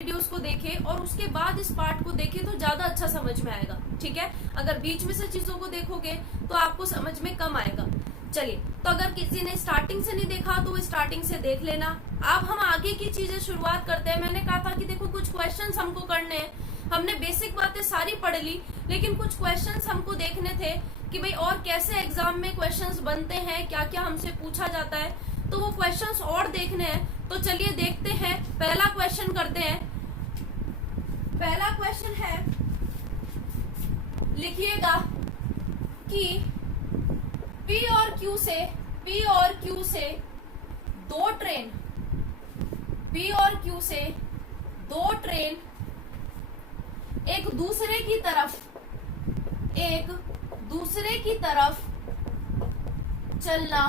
Videos को देखे और उसके बाद इस पार्ट को देखे तो ज्यादा अच्छा समझ में आएगा। ठीक है, अगर बीच में से चीजों को देखोगे तो आपको समझ में कम आएगा। चलिए, तो अगर किसी ने स्टार्टिंग से नहीं देखा तो वो स्टार्टिंग से देख लेना। अब हम आगे की चीजें शुरुआत करते हैं। मैंने कहा था कि देखो कुछ क्वेश्चंस हमको करने हैं। हमने बेसिक बातें सारी पढ़ ली, लेकिन कुछ क्वेश्चंस हमको देखने थे कि भाई और कैसे एग्जाम में क्वेश्चंस बनते हैं, क्या क्या हमसे पूछा जाता है, तो वो क्वेश्चंस और देखने हैं। तो चलिए देखते हैं, पहला क्वेश्चन करते हैं। पहला क्वेश्चन है, लिखिएगा कि P और Q से दो ट्रेन, P और Q से दो ट्रेन एक दूसरे की तरफ चलना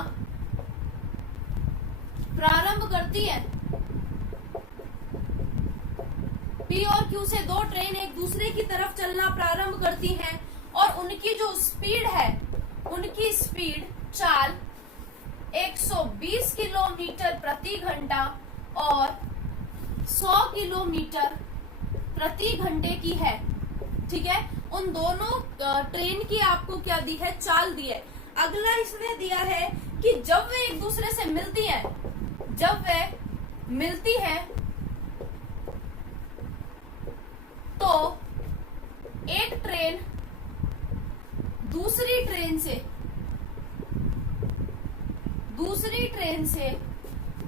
प्रारंभ करती है। P और Q से दो ट्रेन एक दूसरे की तरफ चलना प्रारंभ करती हैं और उनकी जो स्पीड है, उनकी स्पीड चाल 120 किलोमीटर प्रति घंटा और 100 किलोमीटर प्रति घंटे की है। ठीक है, उन दोनों ट्रेन की आपको क्या दी है, चाल दी है। अगला इसने दिया है कि जब वे एक दूसरे से मिलती हैं, जब वे मिलती हैं तो एक ट्रेन दूसरी ट्रेन से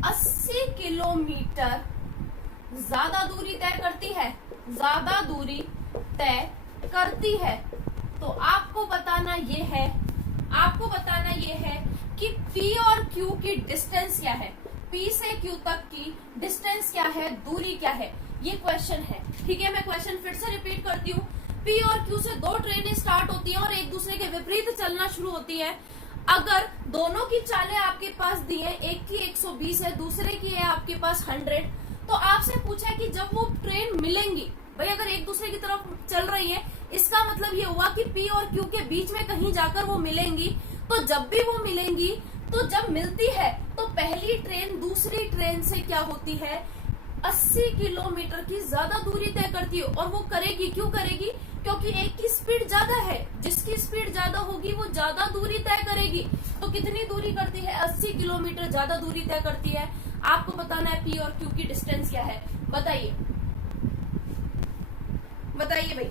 80 किलोमीटर ज्यादा दूरी तय करती है। तो आपको बताना ये है कि P और Q की डिस्टेंस क्या है, P से Q तक की डिस्टेंस क्या है, दूरी क्या है, ये क्वेश्चन है। ठीक है, मैं क्वेश्चन फिर से रिपीट करती हूँ। P और Q से दो ट्रेनें स्टार्ट होती हैं और एक दूसरे के विपरीत चलना शुरू होती है। अगर दोनों की चालें आपके पास दी है, एक की 120 है, दूसरे की है आपके पास 100, तो आपसे पूछा है कि जब वो ट्रेन मिलेंगी, भाई अगर एक दूसरे की तरफ चल रही है, इसका मतलब ये हुआ कि P और Q के बीच में कहीं जाकर वो मिलेंगी। तो जब भी वो मिलेंगी, तो जब मिलती है तो पहली ट्रेन दूसरी ट्रेन से क्या होती है, 80 किलोमीटर की ज्यादा दूरी तय करती है। और वो करेगी, क्यों करेगी, क्योंकि एक की स्पीड ज्यादा है, जिसकी स्पीड ज्यादा होगी वो ज्यादा दूरी तय करेगी। तो कितनी दूरी करती है, 80 किलोमीटर ज्यादा दूरी तय करती है। आपको बताना है P और Q की डिस्टेंस क्या है, बताइए भाई।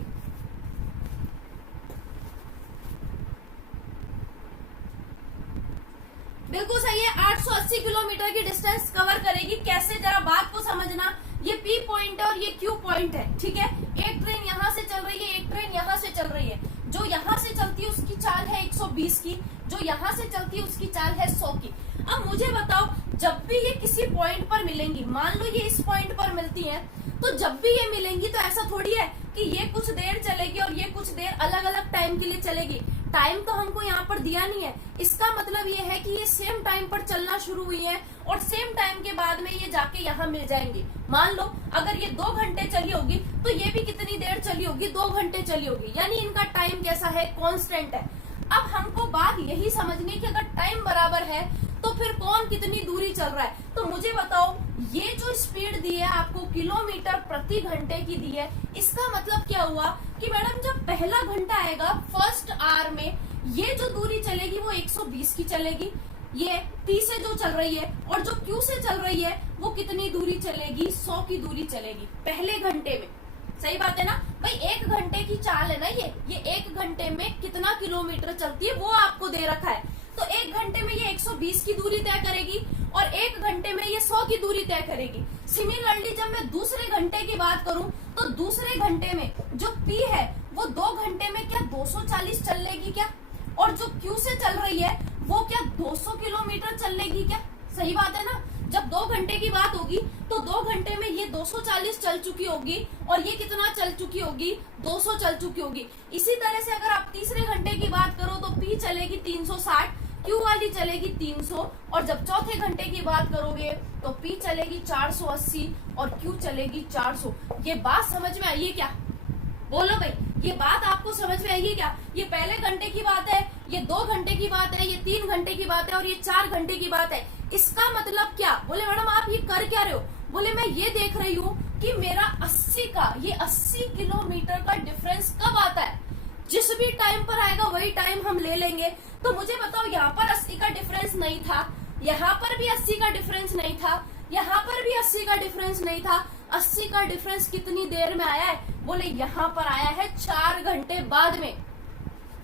बिल्कुल सही है, 880 किलोमीटर की डिस्टेंस कवर करेगी। कैसे, जरा बात को समझना। ये P पॉइंट है और ये Q पॉइंट है। ठीक है, एक ट्रेन यहाँ से चल रही है, एक ट्रेन यहाँ से चल रही है। जो यहाँ से चलती है उसकी चाल है 120 की, जो यहाँ से चलती है उसकी चाल है 100 की। अब मुझे बताओ, जब भी ये किसी पॉइंट पर मिलेंगी, मान लो ये इस पॉइंट पर मिलती हैं, तो जब भी ये मिलेंगी तो ऐसा थोड़ी है कि ये कुछ देर चलेगी और ये कुछ देर अलग अलग टाइम के लिए चलेगी। टाइम तो हमको यहाँ पर दिया नहीं है। इसका मतलब ये है कि ये सेम टाइम पर चलना शुरू हुई है और सेम टाइम के बाद में ये जाके यहाँ मिल जाएंगी। मान लो अगर ये 2 घंटे चली होगी तो ये भी कितनी देर चली होगी, 2 घंटे चली होगी। यानी इनका टाइम कैसा है, कांस्टेंट है। अब हमको बात यही समझनी है कि अगर टाइम बराबर है तो फिर कौन कितनी दूरी चल रहा है। तो मुझे बताओ, ये जो स्पीड दी है आपको किलोमीटर प्रति घंटे की दी है, इसका मतलब क्या हुआ कि मैडम जब पहला घंटा आएगा, फर्स्ट आवर में ये जो दूरी चलेगी वो 120 की चलेगी, ये P से जो चल रही है, और जो Q से चल रही है वो कितनी दूरी चलेगी, 100 की दूरी चलेगी पहले घंटे में। सही बात है ना भाई, 1 घंटे की चाल है ना ये 1 घंटे में कितना किलोमीटर चलती है वो आपको दे रखा है। तो 1 घंटे में ये 120 की दूरी तय करेगी और 1 घंटे में ये 100 की दूरी तय करेगी। सिमिलरली जब मैं दूसरे घंटे की बात करूं तो दूसरे घंटे में जो P है वो 2 घंटे में क्या 240 चल लेगी क्या, और जो Q से चल रही है वो क्या 200 किलोमीटर चल लेगी क्या। सही बात है ना, जब 2 घंटे की बात होगी तो 2 घंटे में ये 240 चल चुकी होगी और ये कितना चल चुकी होगी, 200 चल चुकी होगी। इसी तरह से अगर आप तीसरे घंटे की बात करो तो P चलेगी 360, Q वाली चलेगी 300, और जब चौथे घंटे की बात करोगे तो P चलेगी 480 और Q चलेगी 400। ये बात समझ में आई है क्या, बोलो भाई, ये बात आपको समझ में आएगी क्या। ये पहले घंटे की बात है, ये 2 घंटे की बात है, ये 3 घंटे की बात है और ये 4 घंटे की बात है। इसका मतलब क्या, बोले मैडम आप ये कर क्या रहे हो, बोले मैं ये देख रही हूँ कि मेरा 80 का, ये 80 किलोमीटर का डिफरेंस कब आता है, जिस भी टाइम पर आएगा वही टाइम हम ले लेंगे। तो मुझे बताओ, यहाँ पर 80 का डिफरेंस नहीं था, यहाँ पर भी 80 का डिफरेंस नहीं था, यहाँ पर भी 80 का डिफरेंस नहीं था। 80 का डिफरेंस कितनी देर में आया है, बोले यहाँ पर आया है 4 घंटे बाद में।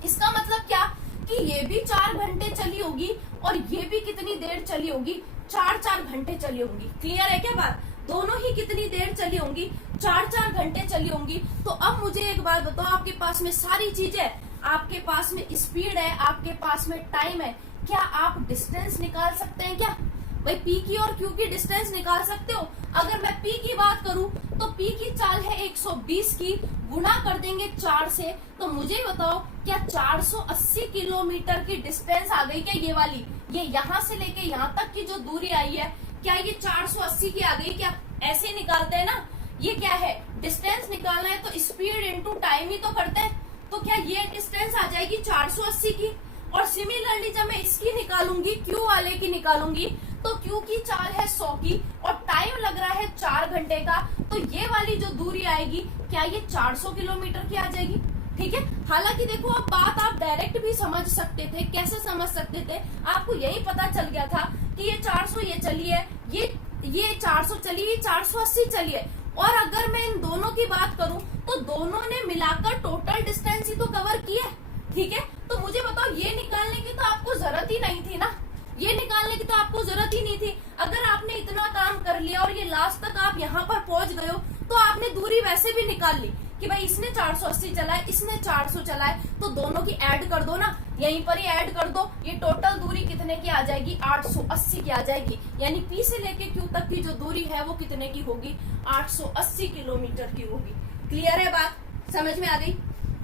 इसका मतलब क्या कि ये भी 4 घंटे चली होगी और ये भी कितनी देर चली होगी, 4-4 घंटे चली होंगी। क्लियर है क्या बात, दोनों ही कितनी देर चली होंगी, 4-4 घंटे चली होंगी। तो अब मुझे एक बात बताओ, आपके पास में सारी चीजें, आपके पास में स्पीड है, आपके पास में टाइम है, क्या आप डिस्टेंस निकाल सकते हैं क्या? भाई P की और Q की डिस्टेंस निकाल सकते हो। अगर मैं P की बात करूं तो P की चाल है 120 की, गुणा कर देंगे 4 से, तो मुझे बताओ क्या 480 किलोमीटर की डिस्टेंस आ गई क्या? ये वाली, ये यहाँ से लेके यहाँ तक की जो दूरी आई है, क्या ये 480 की आ गई क्या? ऐसे निकालते हैं ना, ये क्या है, डिस्टेंस निकालना है तो स्पीड इनटू टाइम ही तो करते हैं। तो क्या ये डिस्टेंस आ जाएगी 480 की? और सिमिलरली जब मैं इसकी निकालूंगी, Q वाले की निकालूंगी, तो Q की चाल है 100 की और टाइम लग रहा है 4 घंटे का, तो ये वाली जो दूरी आएगी, क्या ये 400 किलोमीटर की आ जाएगी? ठीक है। हालांकि देखो, अब बात आप डायरेक्ट भी समझ सकते थे। कैसे समझ सकते थे? आपको यही पता चल गया था कि ये 400 ये चली है, ये 400 चली है, 480 चली है। और अगर मैं इन दोनों की बात करूं तो दोनों ने मिलाकर टोटल डिस्टेंस ही तो कवर की है। ठीक है, तो मुझे बताओ, ये निकालने की तो आपको जरूरत ही नहीं थी ना, ये निकालने की तो आपको जरूरत ही नहीं थी। अगर आपने इतना काम कर लिया और ये लास्ट तक आप यहाँ पर पहुंच गए हो, तो आपने दूरी वैसे भी निकाल ली कि भाई इसने 480 चलाए, इसने 400 चलाए, तो दोनों की ऐड कर दो ना, यहीं पर ही ऐड कर दो। ये टोटल दूरी कितने की आ जाएगी, 880 की आ जाएगी। यानी P से लेके Q तक की जो दूरी है वो कितने की होगी, 880 किलोमीटर की होगी। क्लियर है बात, समझ में आ गई?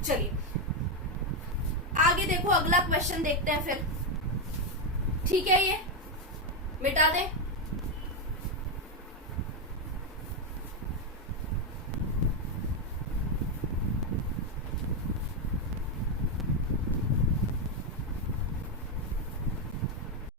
चलिए आगे देखो, अगला क्वेश्चन देखते हैं फिर। ठीक है, ये मिटा दे।